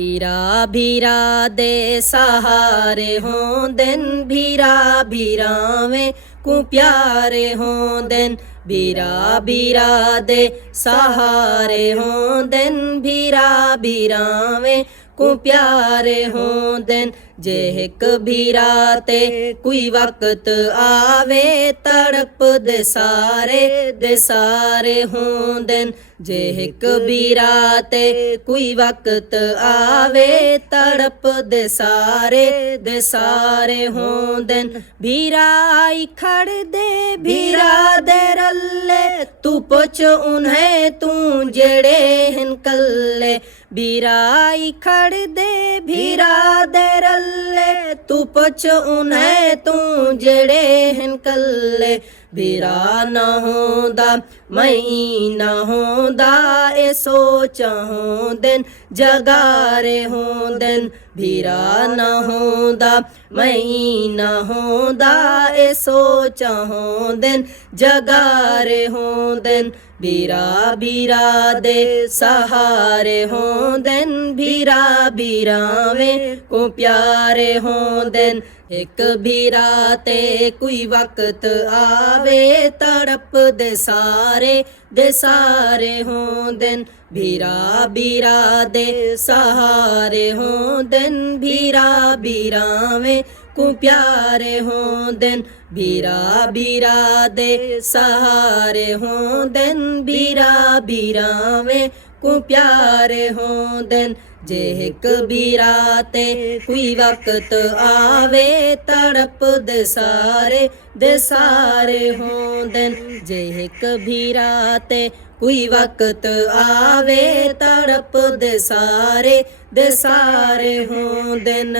भीरा भीरा दे सहारे हों दिन, भीरा भीरावें को प्यारे हों दिन। भीरा भीरा दे सहारे हों दिन, भीरा भीरावें को प्यारे हों दिन। जे हिक भीरा ते कोई वक्त आवे, तड़प दे सारे हों दिन। जे हिक भीरा ते कोई वक्त आवे, तड़प दे सारे हों दिन। भीरा आई खड़ दे भीरा दे रल्ले, तू पुछ उन्हें तू जेड़े हिन कल्ले। भीरा आई खड़ दे भीरा दे रल्ले, तू पुछ उन्हें तू जेड़े हिन कल्ले। भीरा न होंदा मई न होंदा, ए सोच हों दिन जगारे हों दिन। भीरा न होंदा मई न होंदा, ए सोच हों दिन जगारे हों दिन। भीरा भीरा दे सहारे हों दिन, भीरा भीरावें को प्यारे हों दिन। एक भीरा ते कोई वक्त आवे, तड़प दे सारे हों दिन। भीरा भीरा दे सहारे हों दिन, भीरा भीरावें को प्यारे हों दिन। भीरा भीरा दे सहारे हों दिन, भीरा भीरावें को प्यारे हों दिन। जे हिक भीरा ते कोई वक्त आवे, तड़प दे सारे हों दिन। जे हिक भीरा ते कोई वक्त आवे, तड़प दे सारे हों दिन।